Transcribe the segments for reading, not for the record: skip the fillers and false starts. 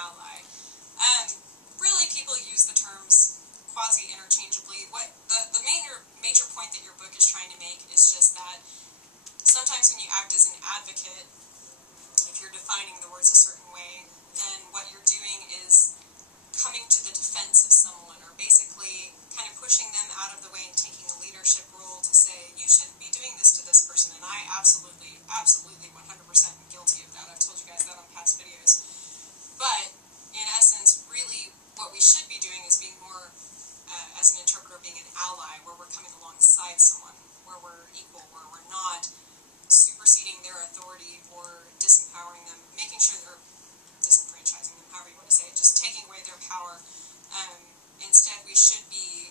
ally. Really, people use the terms quasi-interchangeably. What the major point that your book is trying to make is just that sometimes when you act as an advocate, if you're defining the words a certain way, then what you're doing is coming to the defense of someone, or basically kind of pushing them out of the way and taking a leadership role to say, you shouldn't be doing this to this person. And I absolutely 100% am guilty of that. I've told you guys that on past videos. But in essence, really what we should be doing is being more, as an interpreter, being an ally, where we're coming alongside someone, where we're equal, where we're not superseding their authority or disempowering them, making sure they're disenfranchising them, however you want to say it, just taking away their power. Instead, we should be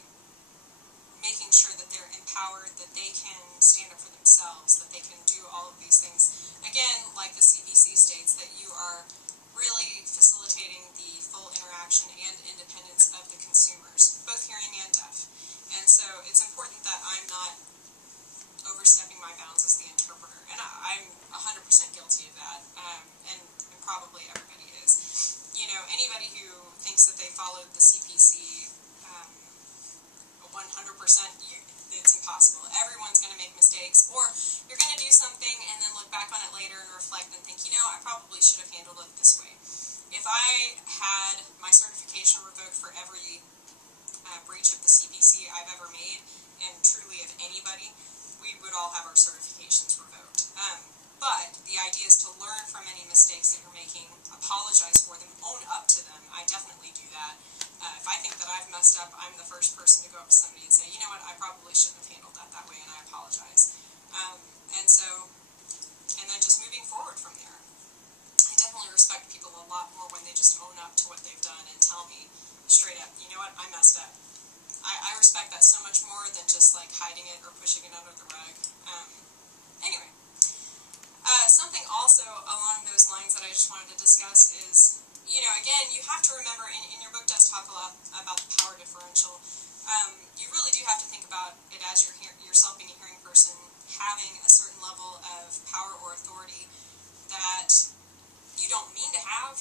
making sure that they're empowered, that they can stand up for themselves, that they can do all of these things. Again, like the CPC states, that you are really facilitating the full interaction and independence of the consumers, both hearing and deaf. And so it's important that I'm not overstepping my bounds as the interpreter. And I'm 100% guilty of that, and probably everybody is. You know, anybody who thinks that they followed the CPC 100%, it's impossible. Everyone's going to make mistakes, or you're going to do something and then look back on it later and reflect and think, you know, I probably should have handled it this way. If I had my certification revoked for every breach of the CPC I've ever made, and truly of anybody, we would all have our certifications revoked. But the idea is to learn from any mistakes that you're making, apologize for them, own up to them. I definitely do that. If I think that I've messed up, I'm the first person to go up to somebody and say, you know what, I probably shouldn't have handled that way, and I apologize. And then just moving forward from there. I definitely respect people a lot more when they just own up to what they've done and tell me straight up, you know what, I messed up. I respect that so much more than just like hiding it or pushing it under the rug. Anyway. Something also along those lines that I just wanted to discuss is, you know, again, you have to remember, and your book does talk a lot about the power differential. You really do have to think about it as yourself being a hearing person, having a certain level of power or authority that you don't mean to have,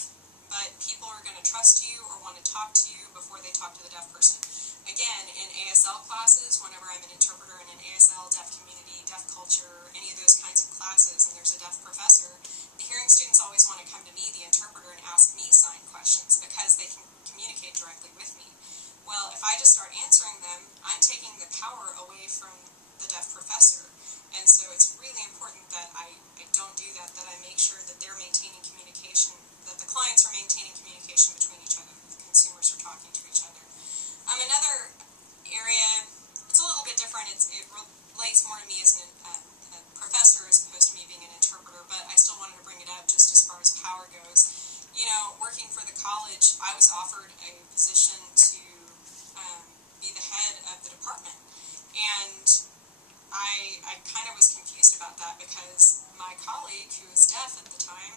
but people are going to trust you or want to talk to you before they talk to the deaf person. Again, in ASL classes, whenever I'm an interpreter in an ASL, deaf community, deaf culture, any of those kinds of classes, and there's a deaf professor, the hearing students always want to come to me, the interpreter, and ask me sign questions because they can communicate directly with me. Well, if I just start answering them, I'm taking the power away from the deaf professor. And so it's really important that I don't do that, that I make sure that they're maintaining communication, that the clients are maintaining communication between each other, that the consumers are talking to each other. Another area, it's a little bit different. It relates more to me as a professor as opposed to me being an interpreter, but I still wanted to bring it up just as far as power goes. You know, working for the college, I was offered a position to be the head of the department, and I kind of was confused about that because my colleague, who was deaf at the time,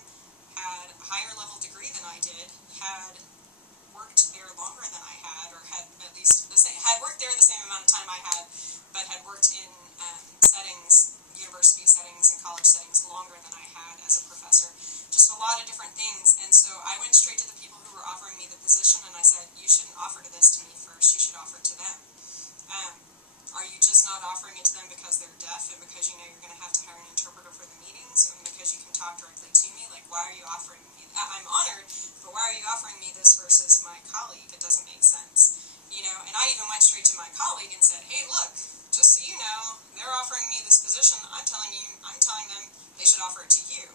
had a higher level degree than I did, had worked there longer than I had, or had at least had worked there the same amount of time I had, but had worked in settings, university settings and college settings longer than I had as a professor. Just a lot of different things. And so I went straight to the people who were offering me the position, and I said, you shouldn't offer this to me first, you should offer it to them. Are you just not offering it to them because they're deaf and because you know you're going to have to hire an interpreter for the meetings, and because you can talk directly to me? Like, why are you offering me? I'm honored, but why are you offering me this versus my colleague? It doesn't make sense. You know, and I even went straight to my colleague and said, hey, look, just so you know, they're offering me this position. I'm telling them they should offer it to you.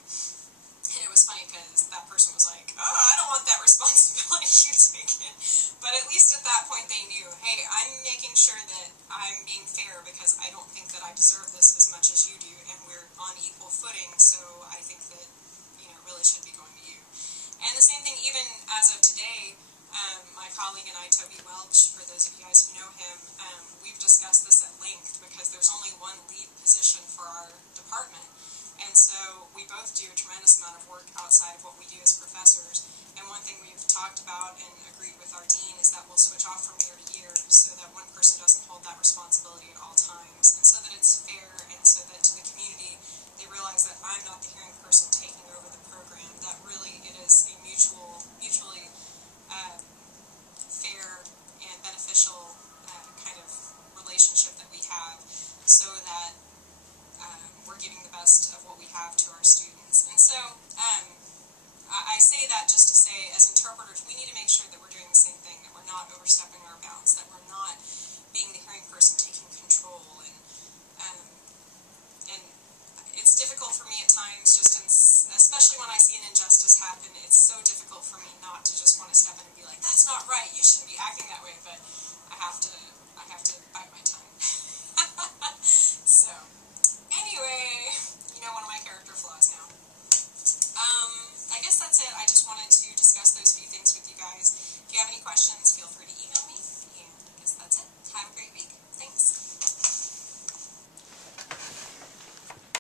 And it was funny because that person was like, oh, I don't want that responsibility you taken. But at least at that point they knew, hey, I'm making sure that I'm being fair because I don't think that I deserve this as much as you do, and we're on equal footing, so I think that, you know, it really should be going to you. And the same thing even as of today, my colleague and I, Toby Welch, for those of you guys who know him, we've discussed this at length because there's only one lead position for our department. And so we both do a tremendous amount of work outside of what we do as professors. And one thing we've talked about and agreed with our dean is that we'll switch off from year to year so that one person doesn't